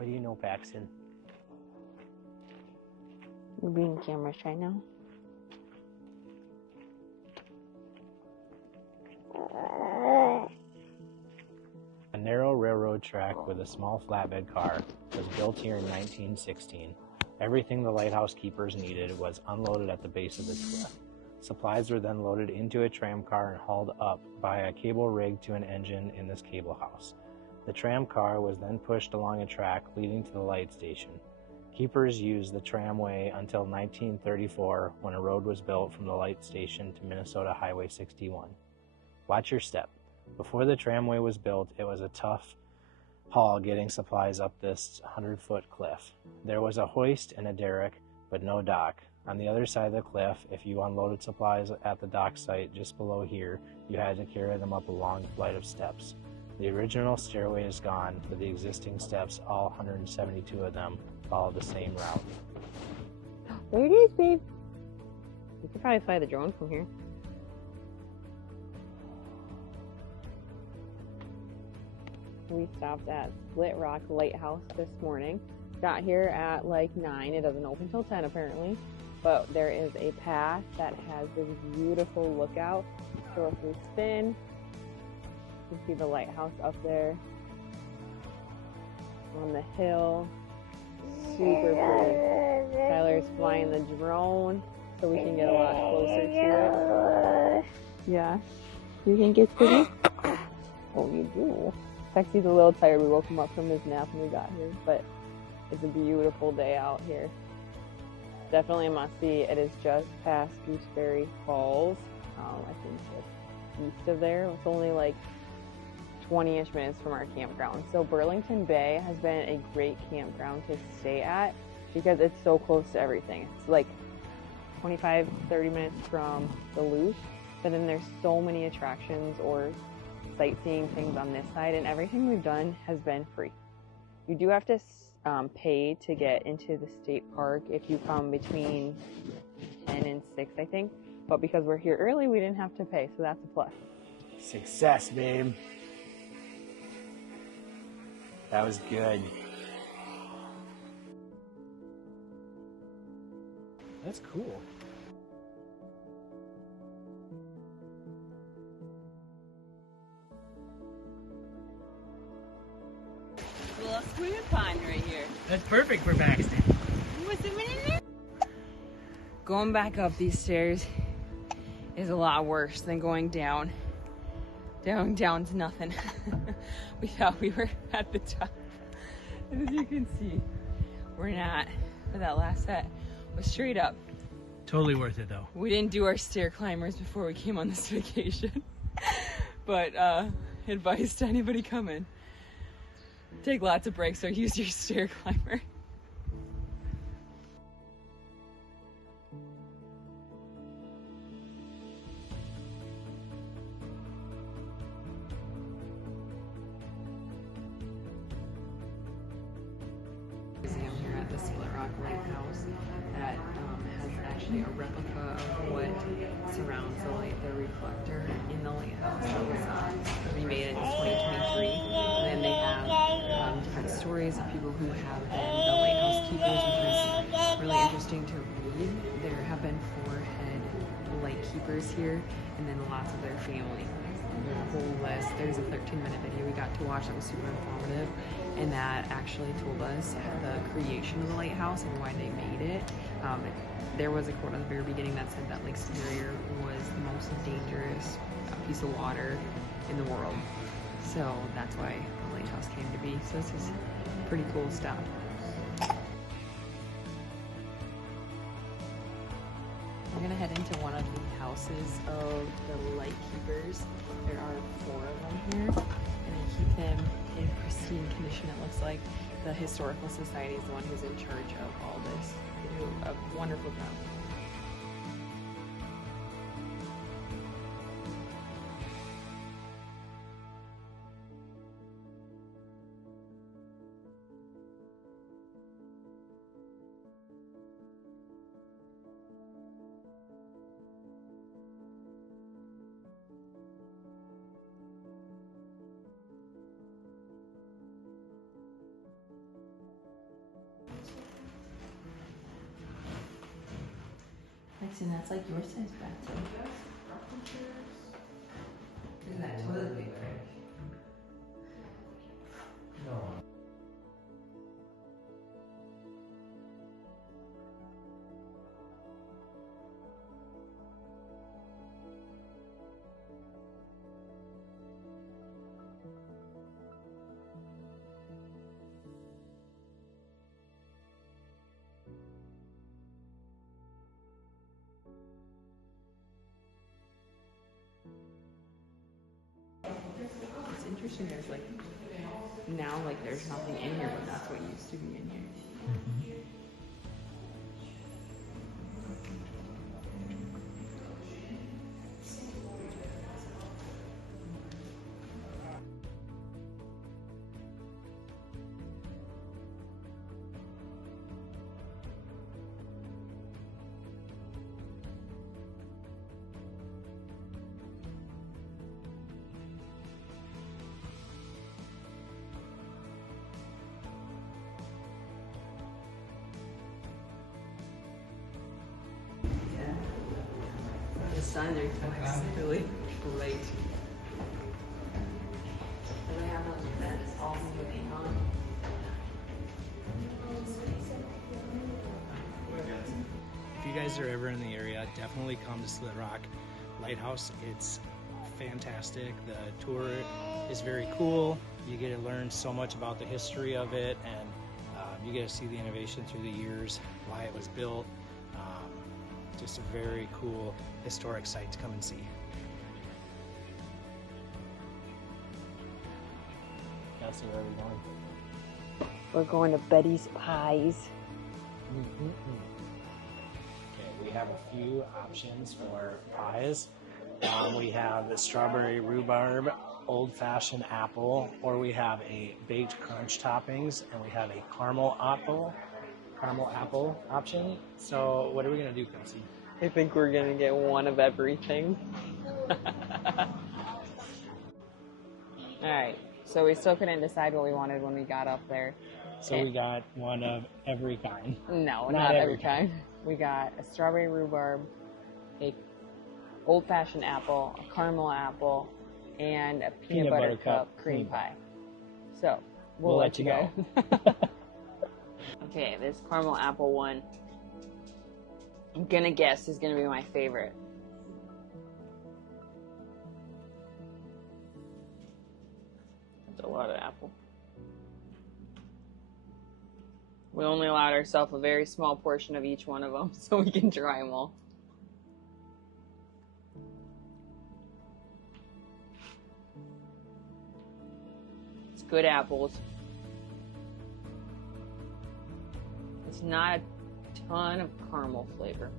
What do you know, Paxton? You're being camera shy now. A narrow railroad track with a small flatbed car was built here in 1916. Everything the lighthouse keepers needed was unloaded at the base of this cliff. Supplies were then loaded into a tram car and hauled up by a cable rig to an engine in this cable house. The tram car was then pushed along a track leading to the light station. Keepers used the tramway until 1934, when a road was built from the light station to Minnesota Highway 61. Watch your step. Before the tramway was built, it was a tough haul getting supplies up this 100-foot cliff. There was a hoist and a derrick, but no dock. On the other side of the cliff, if you unloaded supplies at the dock site just below here, you had to carry them up a long flight of steps. The original stairway is gone, but the existing steps, all 172 of them, follow the same route. There it is, babe. You could probably fly the drone from here. We stopped at Splitrock Lighthouse this morning. Got here at like 9. It doesn't open till 10 apparently. But there is a path that has this beautiful lookout. So if we spin, you can see the lighthouse up there on the hill. Super pretty. Tyler's flying the drone so we can get a lot closer to it. Yeah. You think it's pretty? Oh, you do. Sexy's a little tired. We woke him up from his nap when we got here, but it's a beautiful day out here. Definitely a must-see. It is just past Gooseberry Falls. I think just east of there. It's only like 20-ish minutes from our campground. So Burlington Bay has been a great campground to stay at because it's so close to everything. It's like 25, 30 minutes from Duluth, but then there's so many attractions or sightseeing things on this side, and everything we've done has been free. You do have to pay to get into the state park if you come between 10 and 6, I think. But because we're here early, we didn't have to pay, so that's a plus. Success, babe. That was good. That's cool. Little swimming pond right here. That's perfect for Paxton. What's in there? Going back up these stairs is a lot worse than going down. Down's nothing. We thought we were at the top. And as you can see, we're not. But that last set was straight up. Totally worth it though. We didn't do our stair climbers before we came on this vacation. But advice to anybody coming. Take lots of breaks or use your stair climber. Museum here at the Splitrock Lighthouse that has actually a replica of what surrounds the light, the reflector in the lighthouse that was remade in 2023. And then they have different stories of people who have been the lighthouse keepers, which is really interesting to read. There have been 4 head light keepers here, and then lots of their family. There's a whole list. There's a 13-minute video we got to watch that was super informative, and that actually told us the creation of the lighthouse and why they made it. There was a quote at the very beginning that said that Lake Superior was the most dangerous piece of water in the world. So that's why the lighthouse came to be. So this is pretty cool stuff. We're gonna head into one of the houses of the light keepers. There are 4 of them here, and they keep them in pristine condition. It looks like the Historical Society is the one who's in charge of all this. They do a wonderful job. Paxton, that's like your size bathtub. Look at that toilet paper. It's interesting, there's like, now like there's nothing in here, but that's what used to be in here. The sun reflects really bright. Do they have those vents all moving on? If you guys are ever in the area, definitely come to Splitrock Lighthouse. It's fantastic. The tour is very cool. You get to learn so much about the history of it, and you get to see the innovation through the years, why it was built. Just a very cool historic site to come and see. Kelsey, where are we going? We're going to Betty's Pies. Okay, we have a few options for pies. We have a strawberry rhubarb, old-fashioned apple, or we have a baked crunch toppings, and we have a caramel apple option. So what are we gonna do, Kelsey? I think we're gonna get one of everything. Alright, so we still couldn't decide what we wanted when we got up there. So we got one of every kind. No, not every kind. We got a strawberry rhubarb, a old-fashioned apple, a caramel apple, and a peanut butter cup cream pie. So, we'll let you go. Okay, this caramel apple one, I'm gonna guess is gonna be my favorite. That's a lot of apple. We only allowed ourselves a very small portion of each one of them, so we can try them all. It's good apples. It's not a ton of caramel flavor.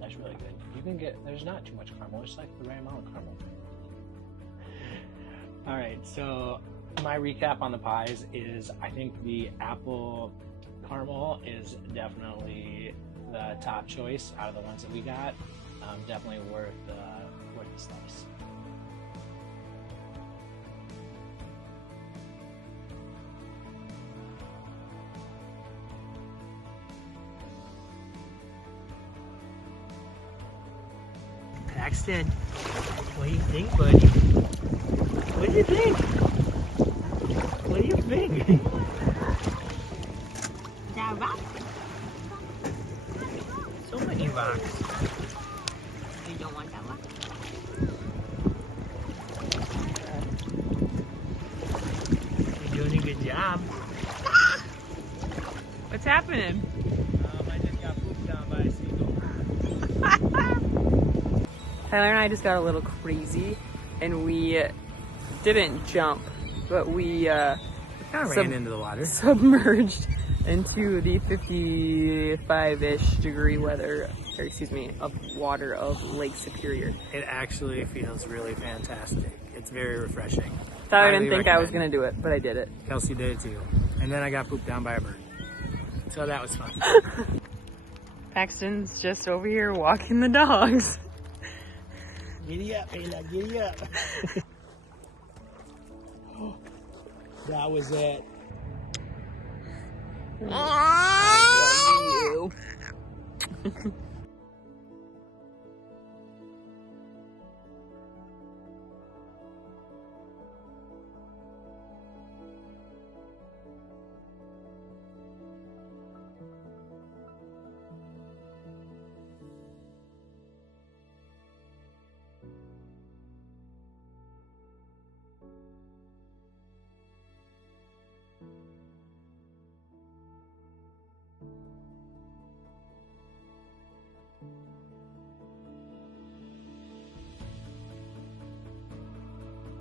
That's really good. You can get, there's not too much caramel, it's like the right amount of caramel. All right, so my recap on the pies is I think the apple caramel is definitely the top choice out of the ones that we got. Definitely worth the slice. Paxton, what do you think, buddy? What do you think? What do you think? That rock? So many rocks. You don't want that rock? You're doing a good job. What's happening? I just got pooped down by a seagull. Tyler and I just got a little crazy, and we didn't jump, but we Kind of ran into the water. submerged into the 55-ish degree weather, or excuse me, of water of Lake Superior. It actually feels really fantastic. It's very refreshing. Tyler Highly didn't think I was recommend. gonna do it, but I did it. Kelsey did it too. And then I got pooped down by a bird. So that was fun. Paxton's just over here walking the dogs. Giddy up, Ayla, giddy up. That was it. I love you.